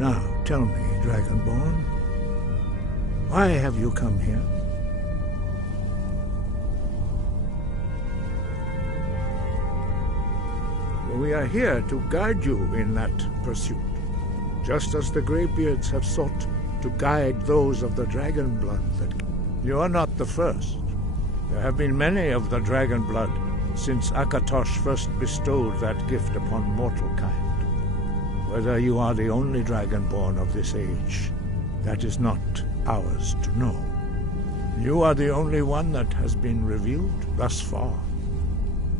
Now, tell me, Dragonborn, why have you come here? We are here to guide you in that pursuit, just as the Greybeards have sought to guide those of the dragon blood that... You are not the first. There have been many of the dragon blood since Akatosh first bestowed that gift upon mortal kind. Whether you are the only Dragonborn of this age, that is not ours to know. You are the only one that has been revealed thus far.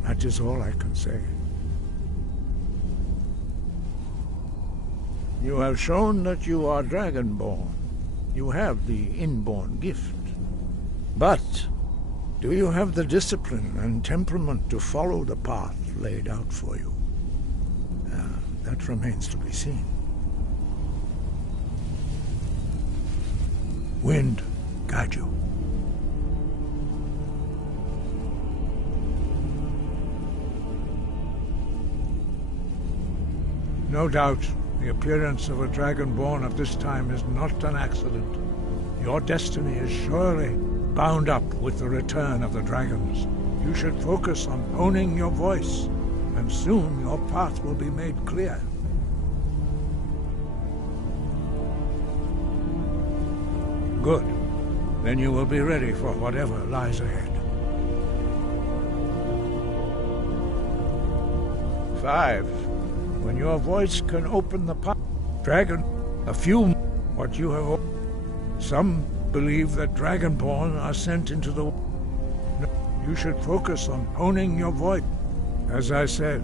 That is all I can say. You have shown that you are Dragonborn. You have the inborn gift. But do you have the discipline and temperament to follow the path laid out for you? That remains to be seen. Wind, guide you. No doubt, the appearance of a Dragonborn at this time is not an accident. Your destiny is surely bound up with the return of the dragons. You should focus on honing your voice, and soon your path will be made clear. Good. Then you will be ready for whatever lies ahead. 5. When your voice can open the path, dragon, a few, what you have. Some believe that Dragonborn are sent into the... You should focus on honing your voice. As I said,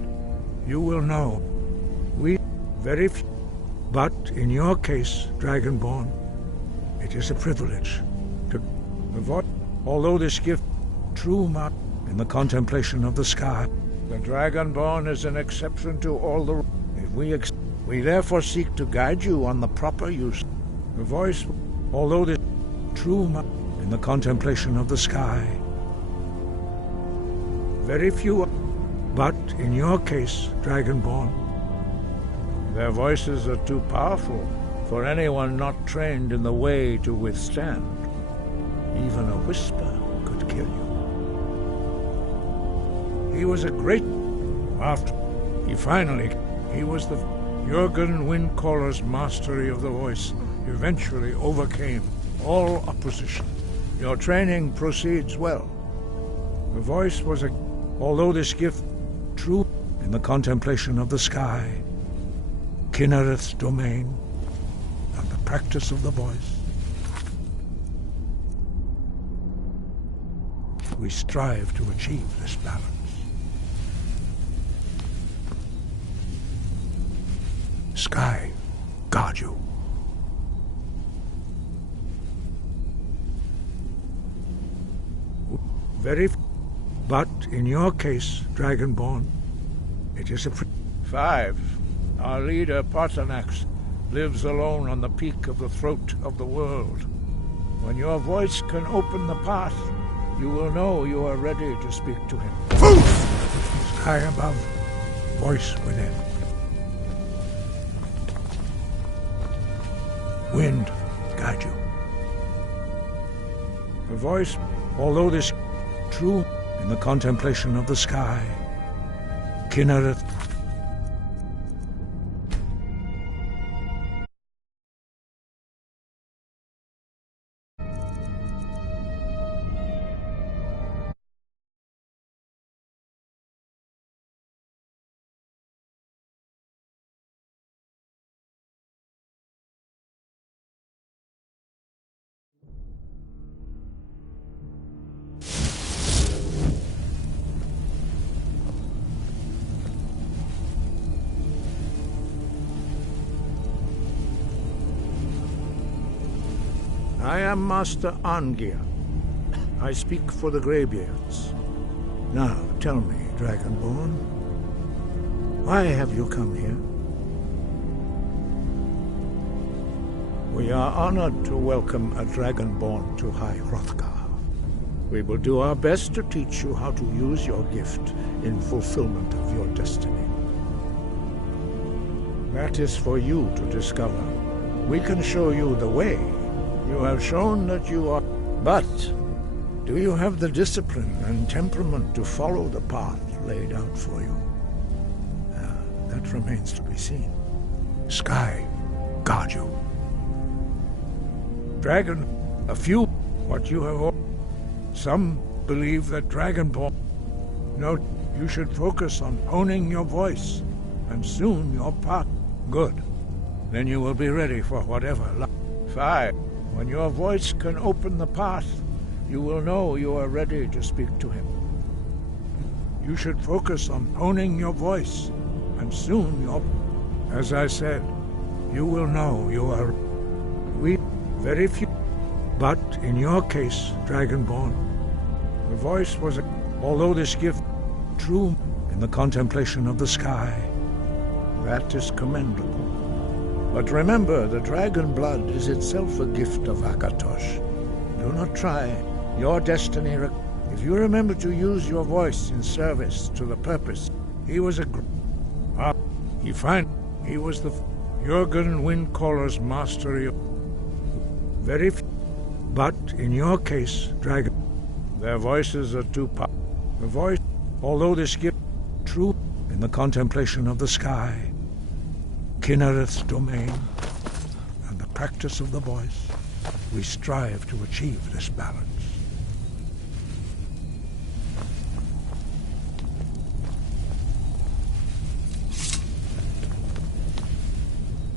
you will know. We very few. But in your case, Dragonborn, it is a privilege to avoid. Although this gift, true mark in the contemplation of the sky, the Dragonborn is an exception to all the... If we therefore seek to guide you on the proper use. The voice, although this true mark in the contemplation of the sky, very few. But in your case, Dragonborn, their voices are too powerful for anyone not trained in the way to withstand. Even a whisper could kill you. He was a great... After he was the... Jürgen Windcaller's mastery of the voice eventually overcame all opposition. Your training proceeds well. The voice was a... Although this gift, true in the contemplation of the sky, Kinnereth's domain, and the practice of the voice, we strive to achieve this balance. Sky, guard you. But in your case, Dragonborn, it is a... 5. Our leader, Partanax, lives alone on the peak of the throat of the world. When your voice can open the path, you will know you are ready to speak to him. Sky above, voice within. Wind, guide you. The voice, although this true in the contemplation of the sky, Kinnereth. I am Master Angia. I speak for the Greybeards. Now, tell me, Dragonborn, why have you come here? We are honored to welcome a Dragonborn to High Hrothgar. We will do our best to teach you how to use your gift in fulfillment of your destiny. That is for you to discover. We can show you the way. You have shown that you are... But do you have the discipline and temperament to follow the path laid out for you? That remains to be seen. Sky, guard you. Dragon, a few... What you have... Some believe that Dragonborn... No, you should focus on honing your voice, and soon your path... Good. Then you will be ready for whatever... 5. When your voice can open the path, you will know you are ready to speak to him. You should focus on honing your voice, and soon your... As I said, you will know you are... We... Very few... But in your case, Dragonborn, the voice was... Although this gift... True in the contemplation of the sky, that is commendable. But remember, the dragon blood is itself a gift of Akatosh. Do not try. Your destiny... If you remember to use your voice in service to the purpose, he was a... He was the... Jürgen Windcaller's mastery of... Very few. But in your case, Dragon, their voices are too powerful. The voice, although this gift true in the contemplation of the sky, Kinnereth's domain, and the practice of the voice, we strive to achieve this balance.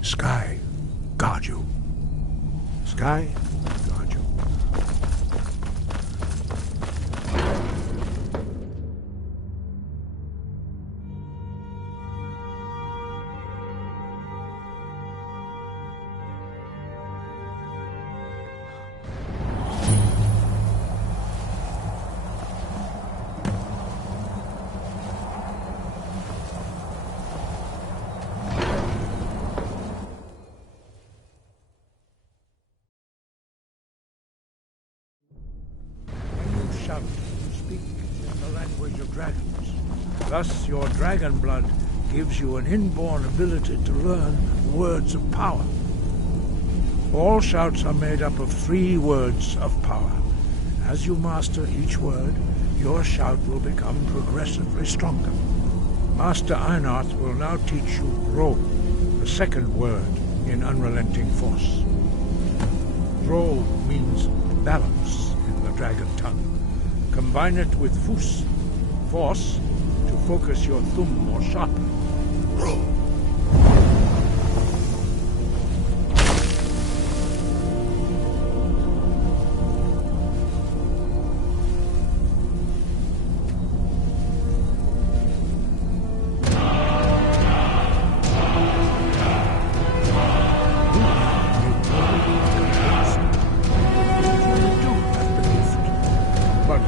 Sky, guard you. Sky, guard you. Shout, you speak in the language of dragons. Thus your dragon blood gives you an inborn ability to learn words of power. All shouts are made up of 3 words of power. As you master each word, your shout will become progressively stronger. Master Einarth will now teach you Ro, the 2nd word in Unrelenting Force. Ro means balance in the dragon tongue. Combine it with Fus, force, to focus your thumb more sharply. Roll.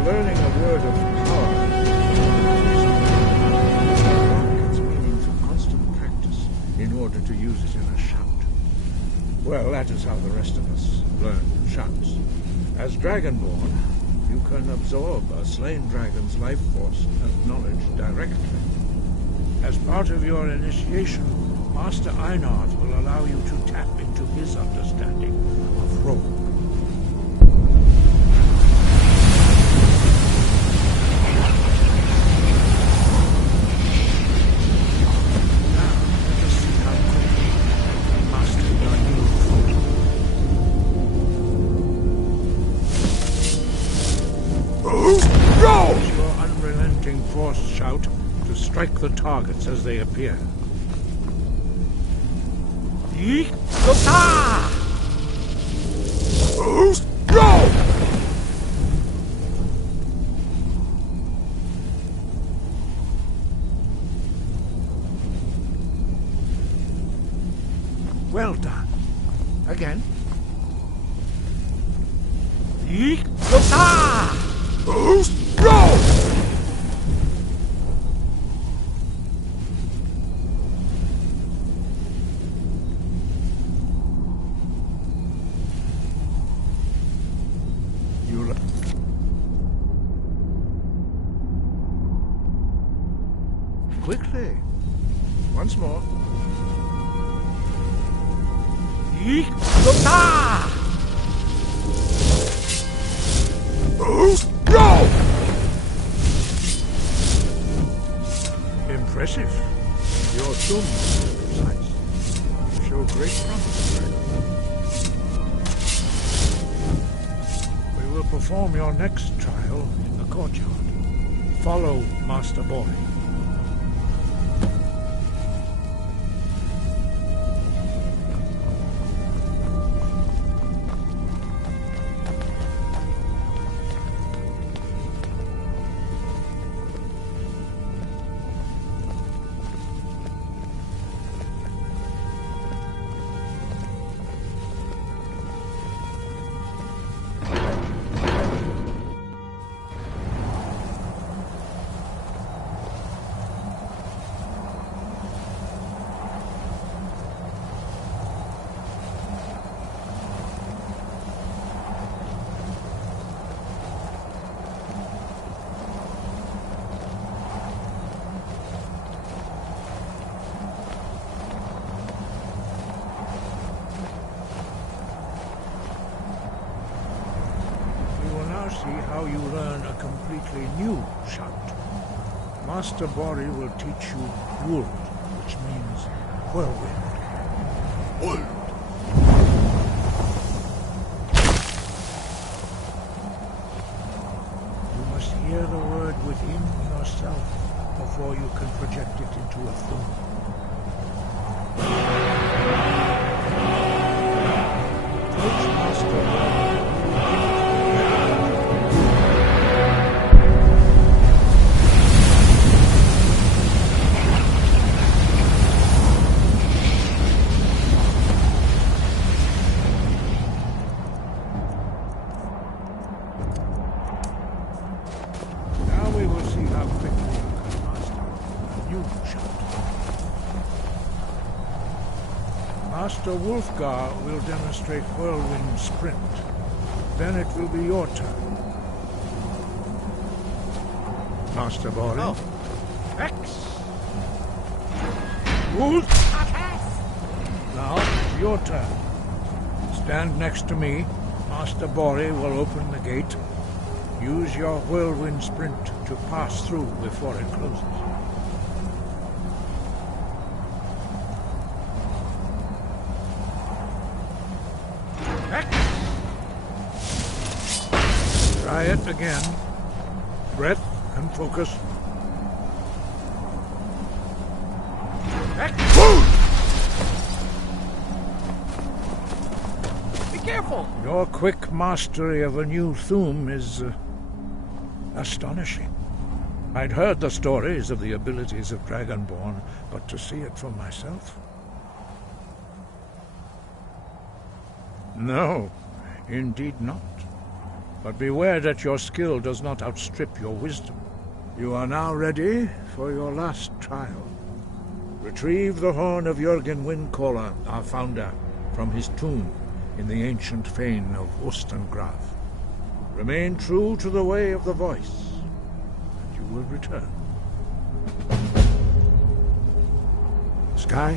Learning a word of power its meaning through constant practice in order to use it in a shout. Well, that is how the rest of us learn shouts. As Dragonborn, you can absorb a slain dragon's life force and knowledge directly. As part of your initiation, Master Einarth will allow you to tap into his understanding of Rogue. Force shout to strike the targets as they appear. Go! Well done. Again. Go! Quickly. Once more. Impressive. Your thumb is precise. You show great promise, Dragon. We will perform your next trial in the courtyard. Follow Master Boy. See how you learn a completely new shout. Master Bori will teach you Wold, which means whirlwind. Wold. You must hear the word within yourself before you can project it into a thumb. Approach Master Bori. Master Wolfgar will demonstrate whirlwind sprint. Then it will be your turn. Master Bori. Oh. X. Wolf. Now it's your turn. Stand next to me. Master Bori will open the gate. Use your whirlwind sprint to pass through before it closes. Try it again. Breath and focus. Be careful! Your quick mastery of a new thum is astonishing. I'd heard the stories of the abilities of Dragonborn, but to see it for myself? No, indeed not. But beware that your skill does not outstrip your wisdom. You are now ready for your last trial. Retrieve the horn of Jürgen Windcaller, our founder, from his tomb in the ancient fane of Ostengraf. Remain true to the way of the voice, and you will return. Sky?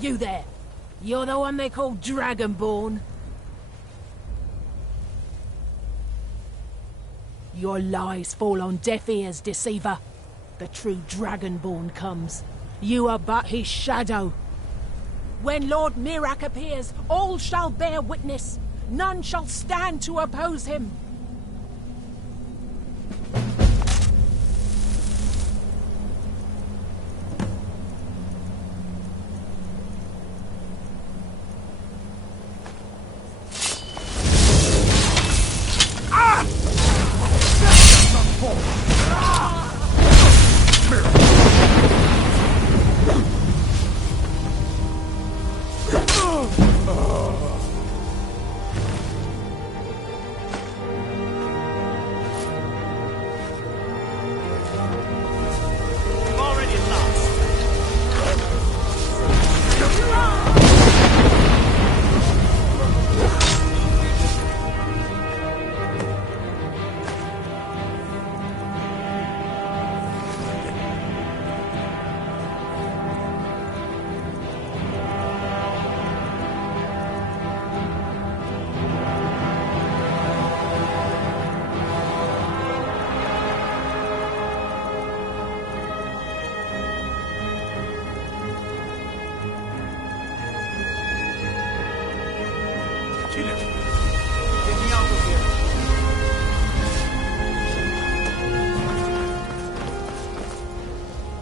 You there! You're the one they call Dragonborn? Your lies fall on deaf ears, deceiver. The true Dragonborn comes. You are but his shadow. When Lord Mirak appears, all shall bear witness. None shall stand to oppose him.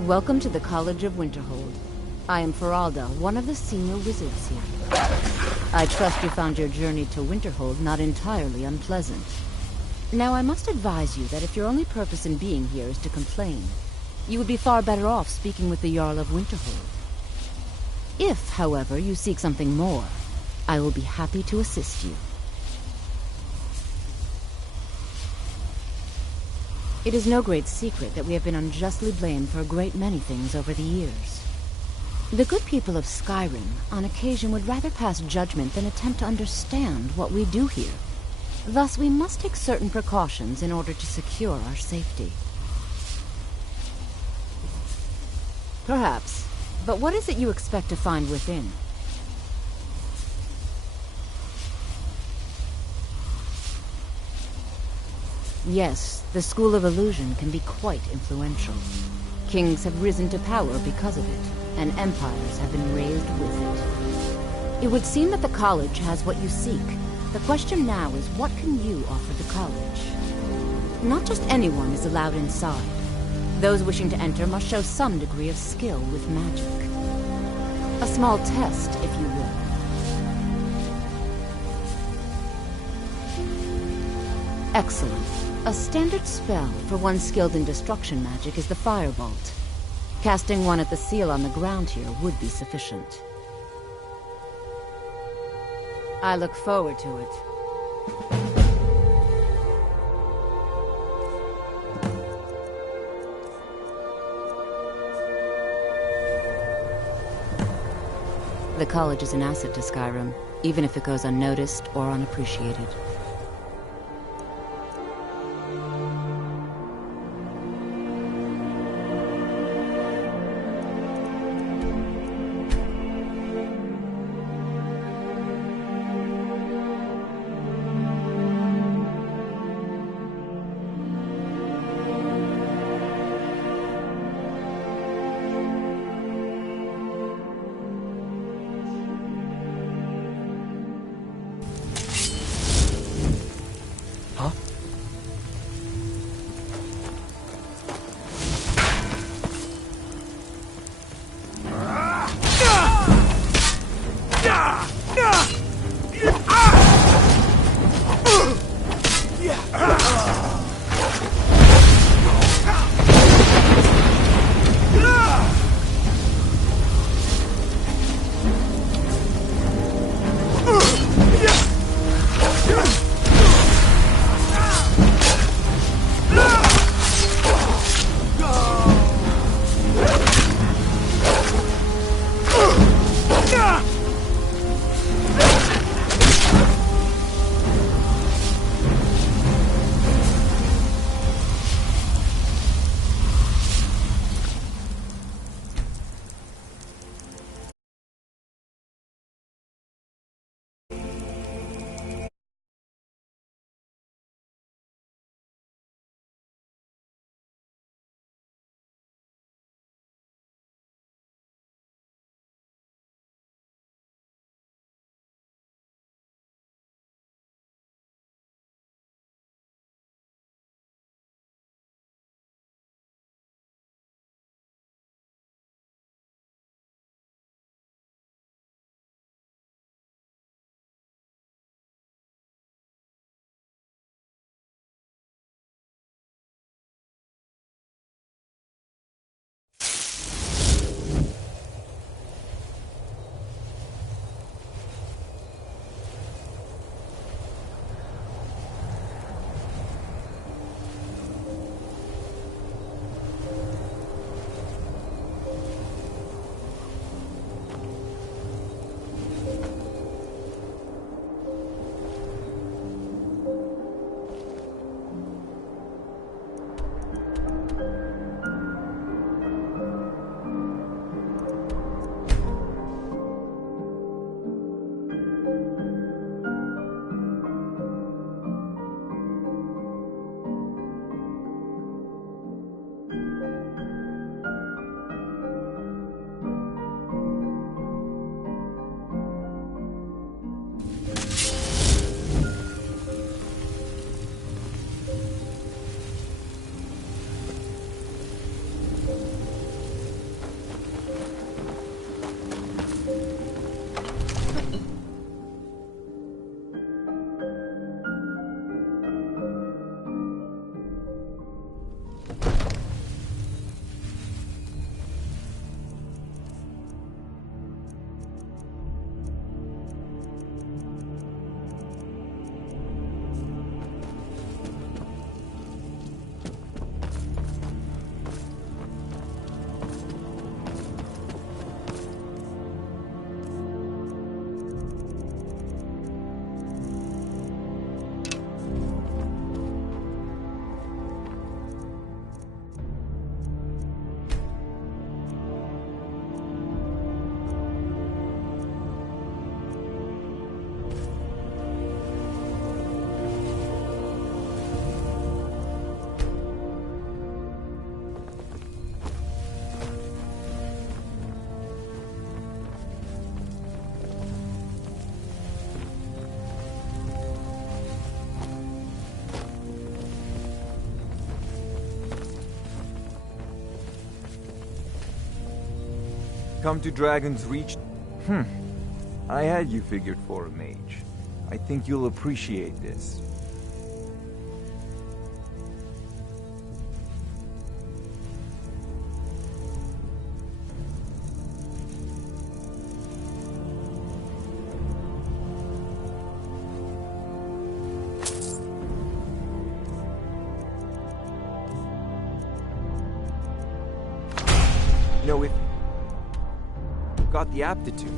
Welcome to the College of Winterhold. I am Feralda, one of the senior wizards here. I trust you found your journey to Winterhold not entirely unpleasant. Now, I must advise you that if your only purpose in being here is to complain, you would be far better off speaking with the Jarl of Winterhold. If, however, you seek something more, I will be happy to assist you. It is no great secret that we have been unjustly blamed for a great many things over the years. The good people of Skyrim, on occasion, would rather pass judgment than attempt to understand what we do here. Thus, we must take certain precautions in order to secure our safety. Perhaps. But what is it you expect to find within? Yes, the School of Illusion can be quite influential. Kings have risen to power because of it, and empires have been raised with it. It would seem that the college has what you seek. The question now is, what can you offer the college? Not just anyone is allowed inside. Those wishing to enter must show some degree of skill with magic. A small test, if you will. Excellent. A standard spell for one skilled in destruction magic is the Firebolt. Casting one at the seal on the ground here would be sufficient. I look forward to it. The college is an asset to Skyrim, even if it goes unnoticed or unappreciated. Come to Dragon's Reach? I had you figured for a mage. I think you'll appreciate this. You know, if you've got the aptitude,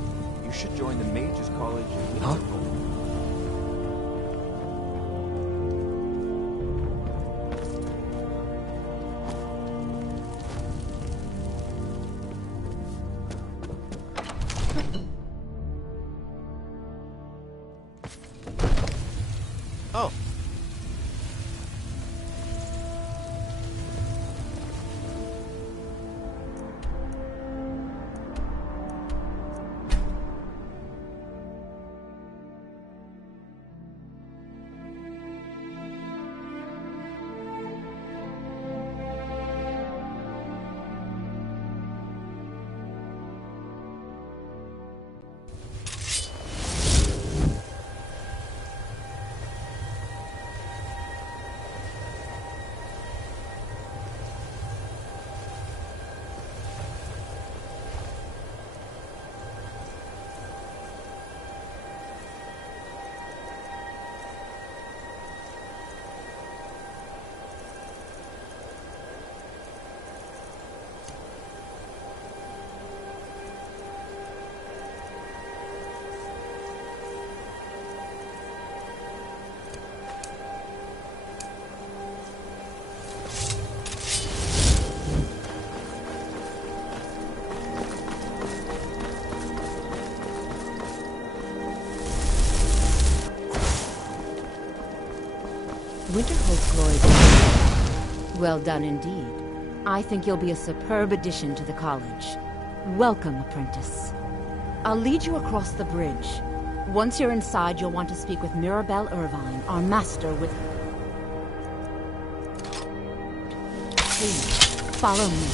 you should join the Mages College in Winterhold. Oh. Winterhold's glory. Well done indeed. I think you'll be a superb addition to the college. Welcome, apprentice. I'll lead you across the bridge. Once you're inside, you'll want to speak with Mirabelle Irvine, our master with... Please, follow me.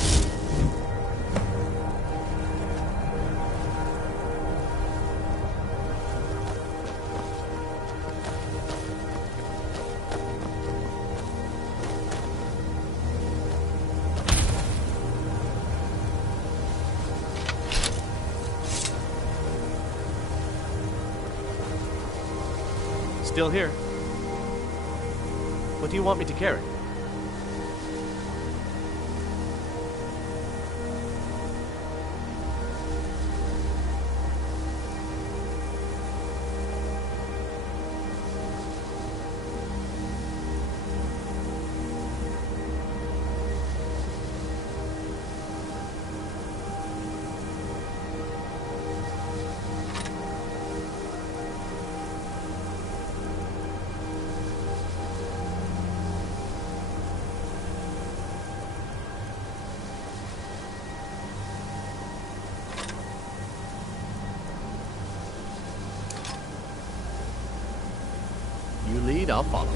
Still here. What do you want me to carry? You lead, I'll follow.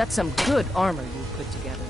That's some good armor you put together.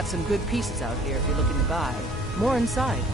Got some good pieces out here if you're looking to buy. More inside.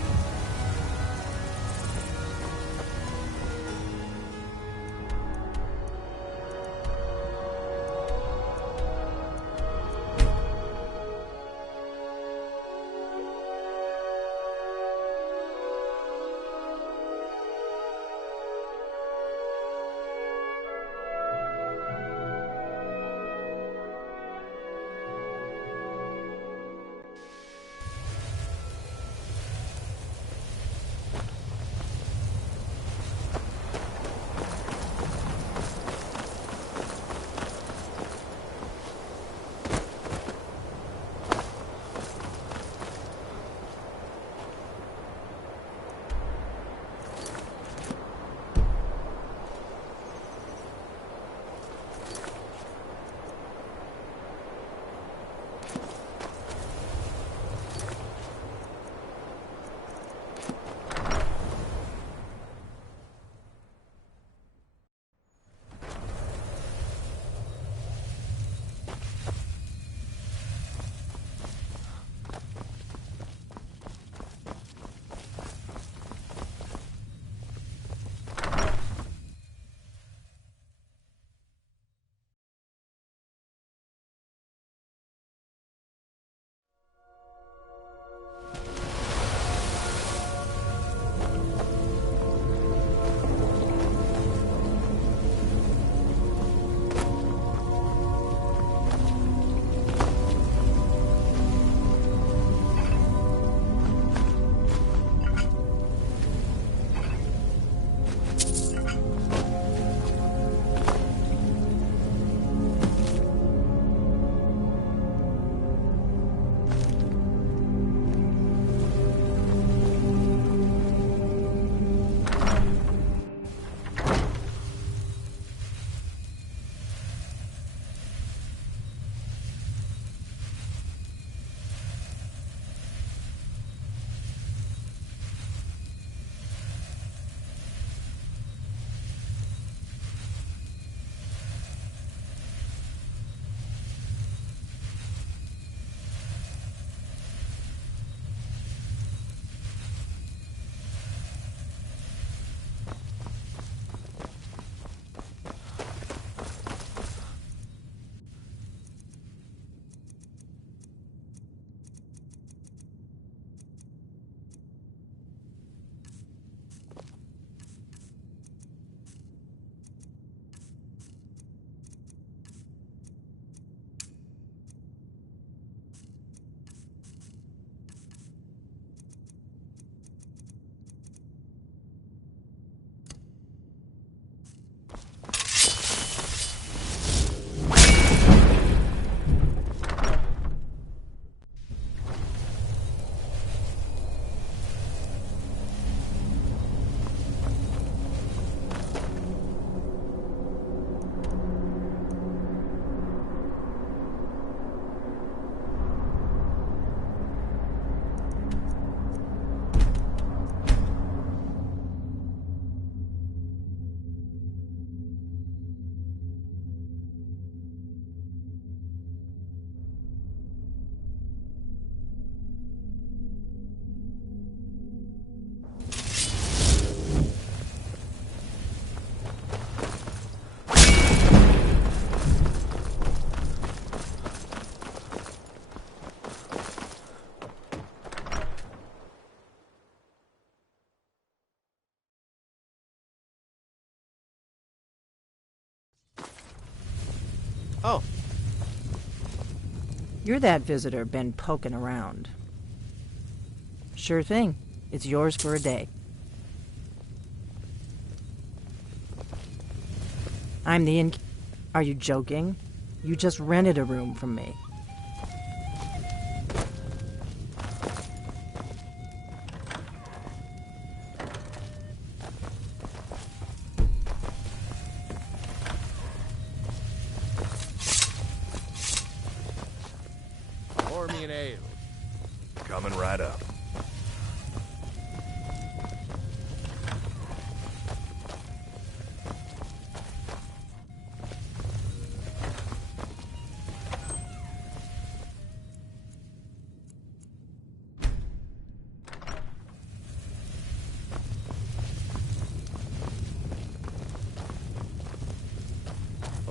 Oh, You're that visitor been poking around. Sure thing. It's yours for a day. I'm the inn. Are you joking? You just rented a room from me. pour me an ale. Coming right up.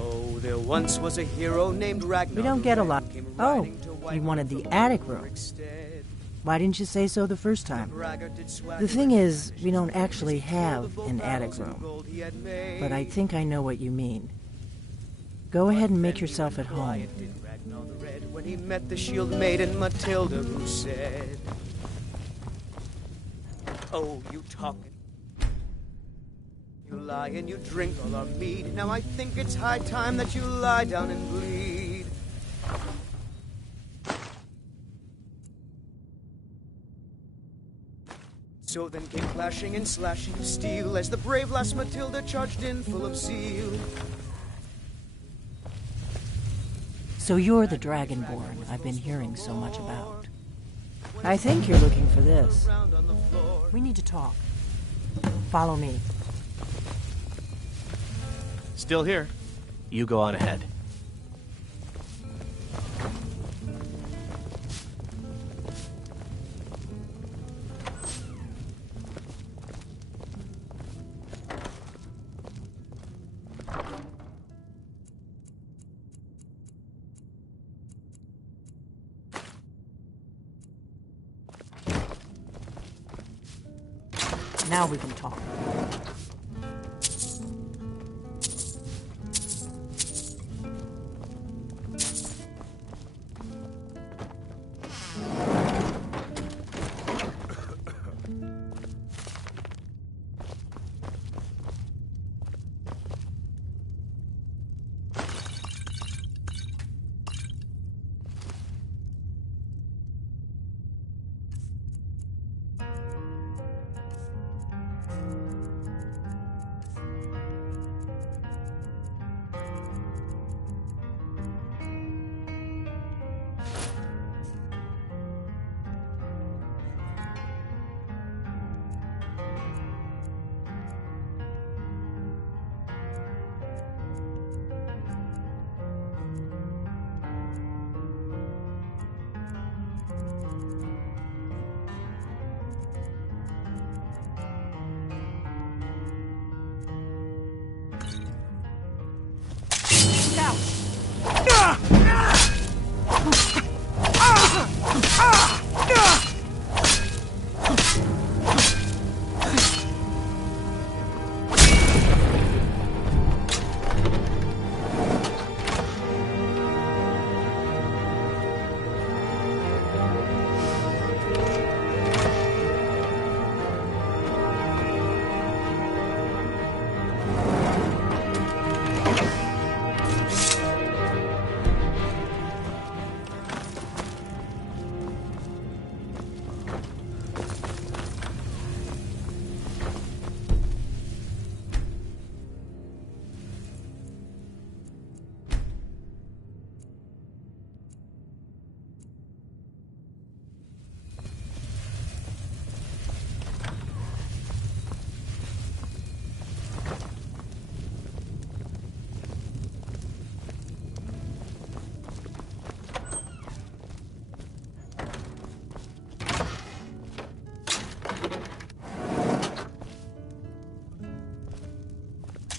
Oh, there once was a hero named Ragnar. We don't get a lot. Came Oh, riding to wipe you wanted the the attic floor room. instead. Why didn't you say so the first time? Braggart did swagger The thing and is, we don't flash. actually have Told an of attic battles and room. gold he had made. But I think I know what you mean. Go ahead and make yourself at home. Quiet did Ragnar the Red when he met the shield maiden Matilda, who said, "Oh, you talk, you lie and you drink all our mead. Now I think it's high time that you lie down and bleed." So then came clashing and slashing of steel as the brave lass Matilda charged in full of zeal. So you're the Dragonborn I've been hearing so much about. I think you're looking for this. We need to talk. Follow me. Still here. You go on ahead. Now we can talk.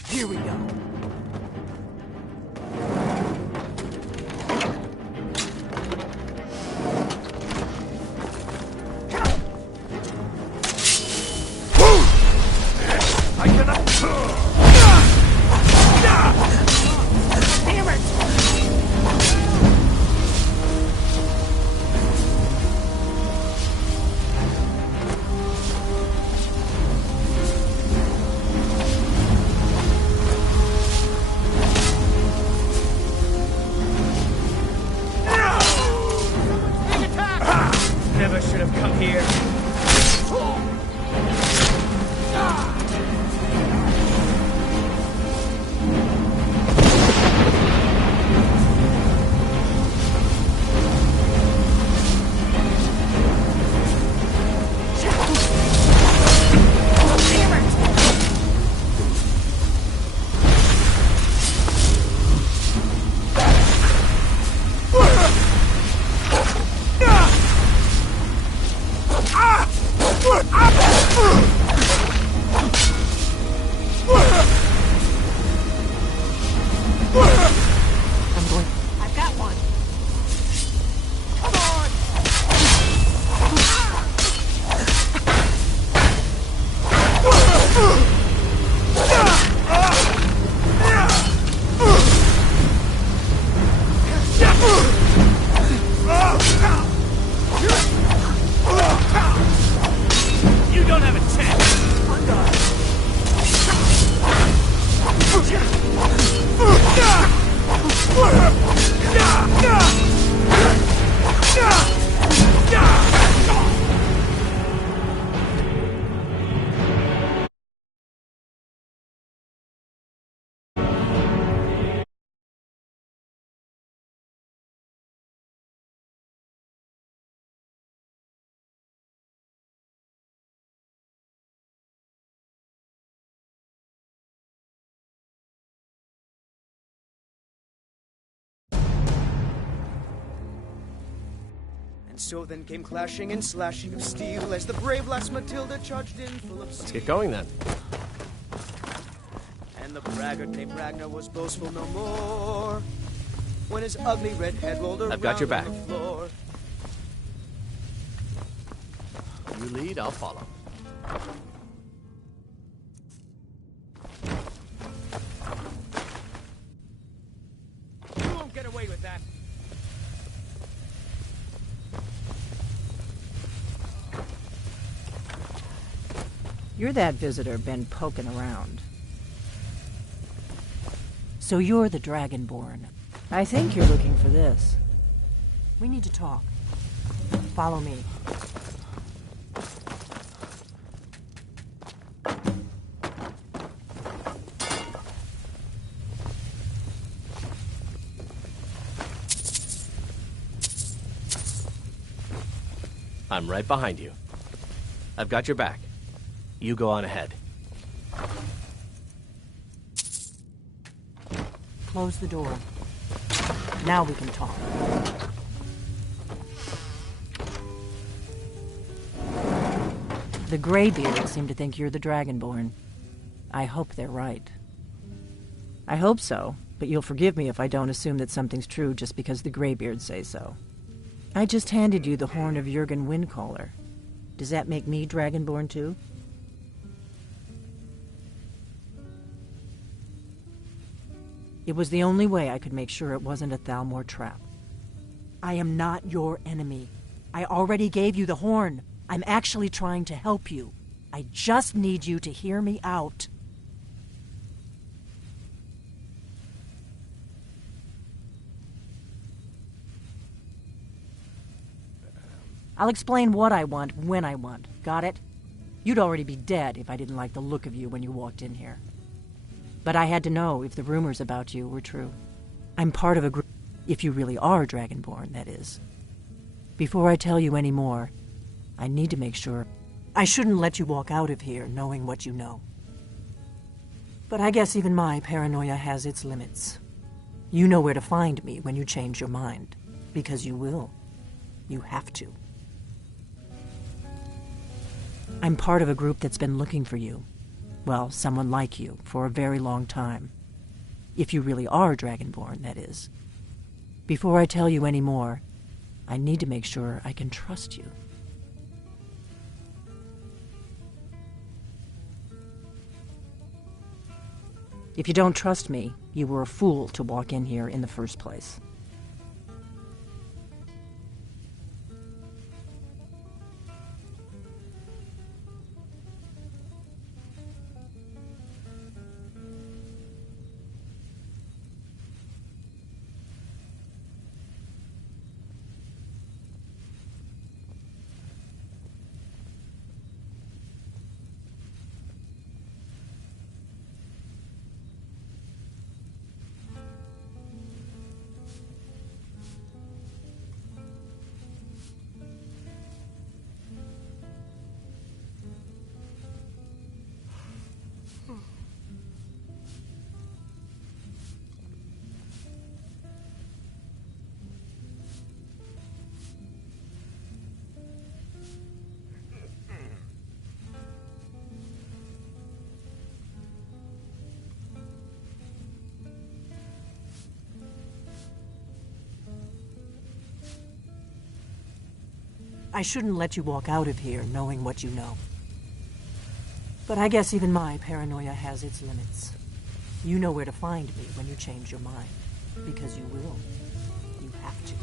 Here we go. I cannot. Damn it! And so then came clashing and slashing of steel as the brave lass Matilda charged in full of Let's steel. get going then. And the braggart named Ragnar was boastful no more when his ugly red head rolled around I've got your back. on the floor. You lead, I'll follow. You won't get away with that. You're that visitor been poking around. So you're the Dragonborn. I think you're looking for this. We need to talk. Follow me. I'm right behind you. I've got your back. You go on ahead. Close the door. Now we can talk. The Greybeards seem to think you're the Dragonborn. I hope they're right. I hope so, but you'll forgive me if I don't assume that something's true just because the Greybeards say so. I just handed you the horn of Jurgen Windcaller. Does that make me Dragonborn too? It was the only way I could make sure it wasn't a Thalmor trap. I am not your enemy. I already gave you the horn. I'm actually trying to help you. I just need you to hear me out. I'll explain what I want when I want. Got it? You'd already be dead if I didn't like the look of you when you walked in here. But I had to know if the rumors about you were true. I'm part of a group, if you really are Dragonborn, that is. Before I tell you any more, I need to make sure. I shouldn't let you walk out of here knowing what you know. But I guess even my paranoia has its limits. You know where to find me when you change your mind. Because you will. You have to. I'm part of a group that's been looking for you. Well, someone like you, for a very long time. If you really are Dragonborn, that is. Before I tell you any more, I need to make sure I can trust you. If you don't trust me, you were a fool to walk in here in the first place. I shouldn't let you walk out of here knowing what you know. But I guess even my paranoia has its limits. You know where to find me when you change your mind. Because you will. You have to.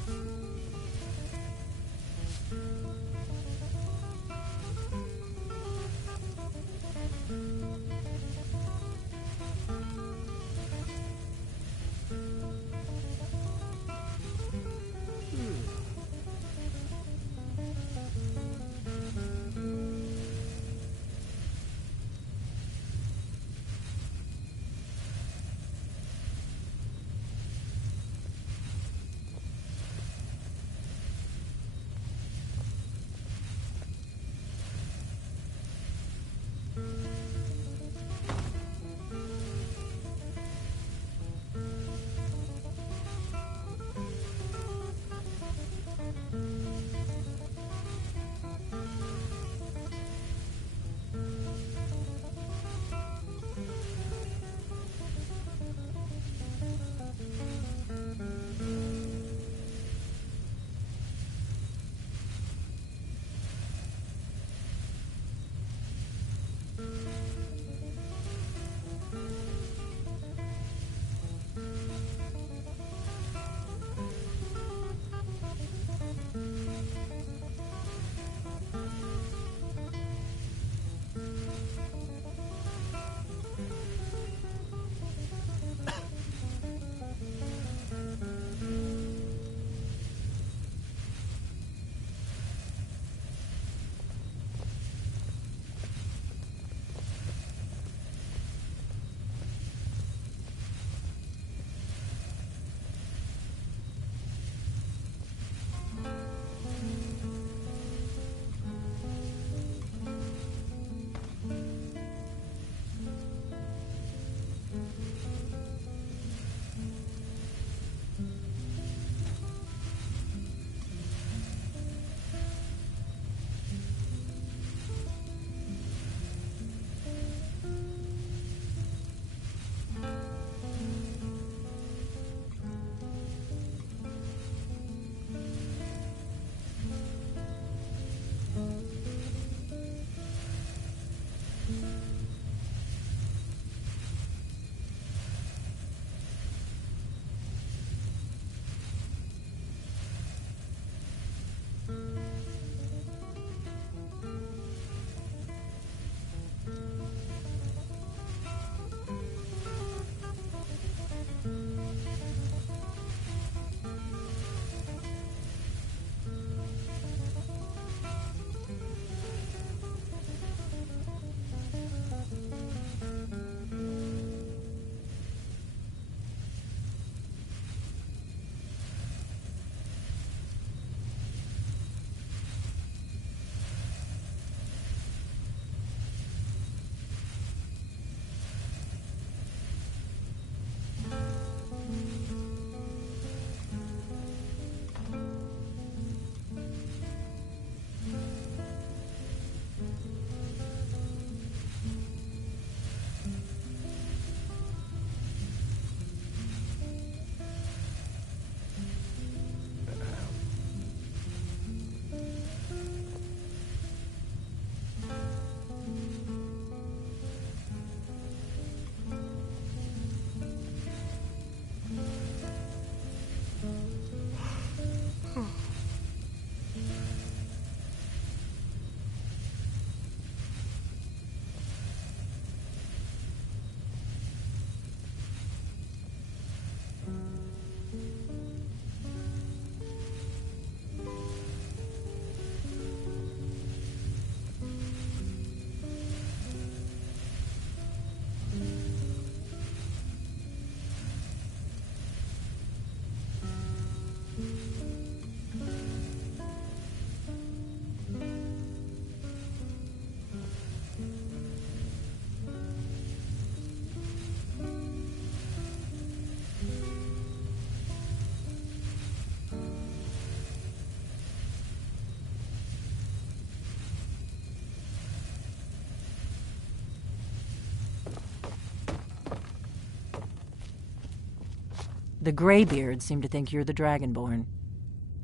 The Greybeards seem to think you're the Dragonborn.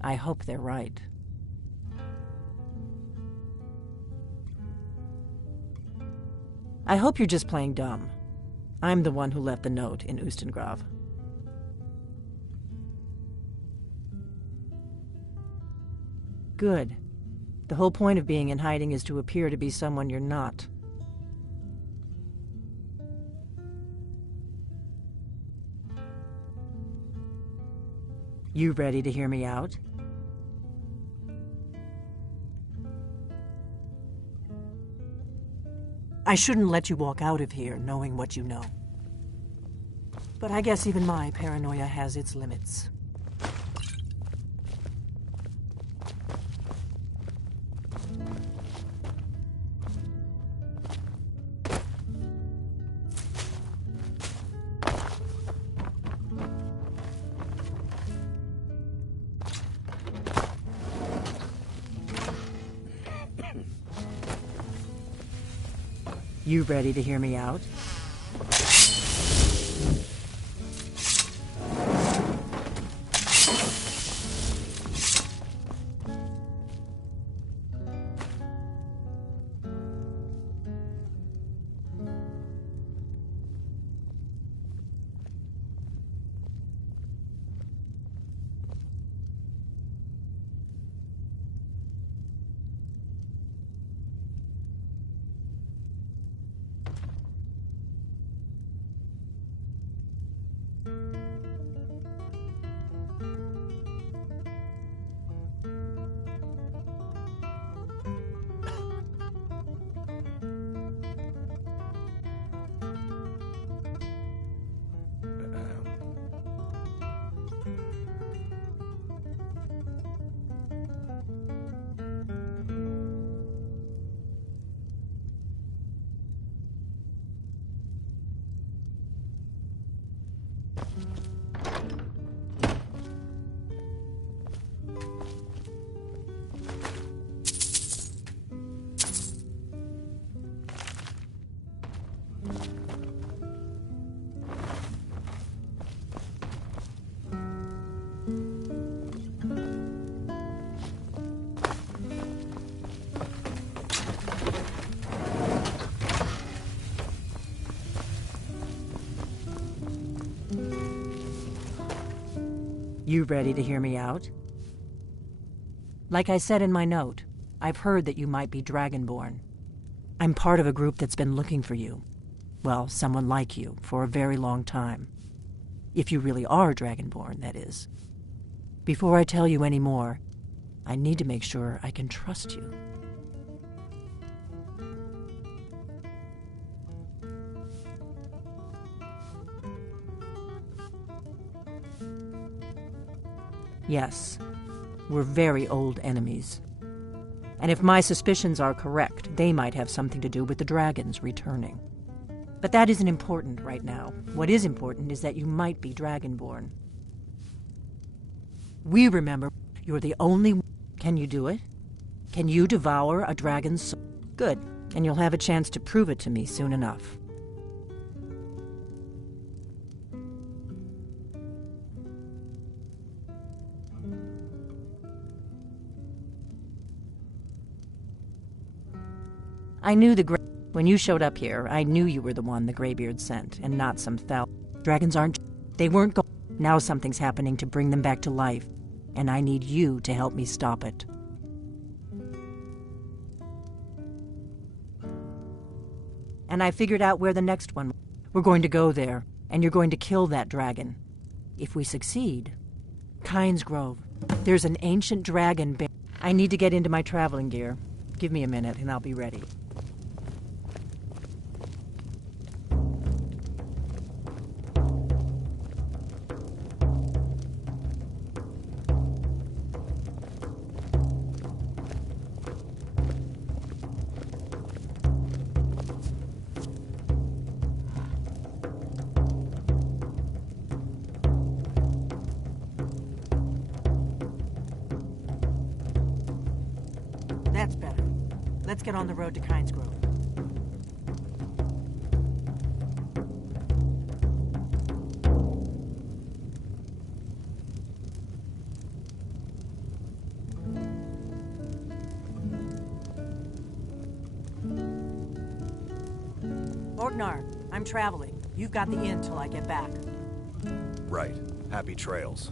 I hope they're right. I hope you're just playing dumb. I'm the one who left the note in Ustengrav. Good. The whole point of being in hiding is to appear to be someone you're not. You ready to hear me out? I shouldn't let you walk out of here knowing what you know. But I guess even my paranoia has its limits. You ready to hear me out? You ready to hear me out? Like I said in my note, I've heard that you might be Dragonborn. I'm part of a group that's been looking for you. Well, someone like you, for a very long time. If you really are Dragonborn, that is. Before I tell you any more, I need to make sure I can trust you. Yes, we're very old enemies. And if my suspicions are correct, they might have something to do with the dragons returning. But that isn't important right now. What is important is that you might be Dragonborn. We remember you're the only... Can you do it? Can you devour a dragon's soul? Good, and you'll have a chance to prove it to me soon enough. I knew when you showed up here, I knew you were the one the Greybeard sent, and not some Dragons aren't... They weren't Now something's happening to bring them back to life, and I need you to help me stop it. And I figured out where the next one... We're going to go there, and you're going to kill that dragon. If we succeed... Kynes Grove. There's an ancient dragon bear... I need to get into my traveling gear. Give me a minute, and I'll be ready. That's better. Let's get on the road to Kynes Grove. Orgnar, I'm traveling. You've got the inn till I get back. Right. Happy trails.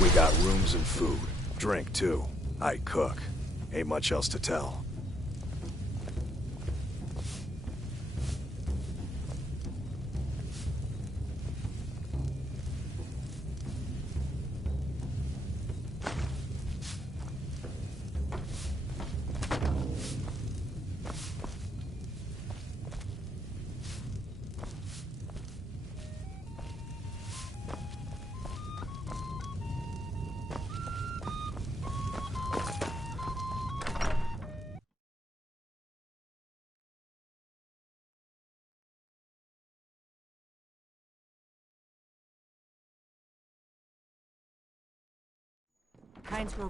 We got rooms and food. Drink, too. I cook. Ain't much else to tell.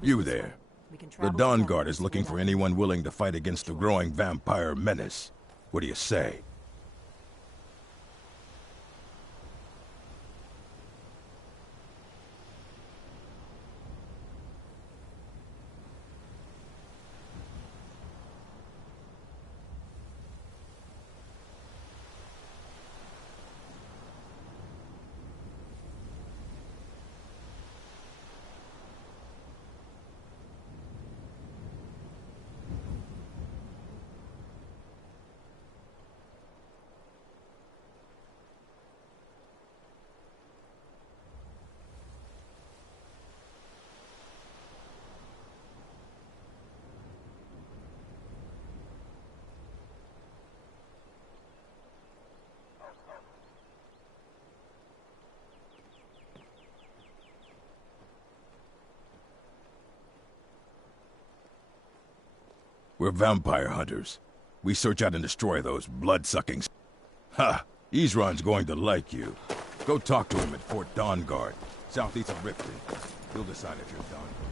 You there. The Dawn Guard is looking for anyone willing to fight against the growing vampire menace. What do you say? We're vampire hunters. We search out and destroy those blood-sucking... Ha! Ezron's going to like you. Go talk to him at Fort Dawnguard, southeast of Ripley. He'll decide if you're done.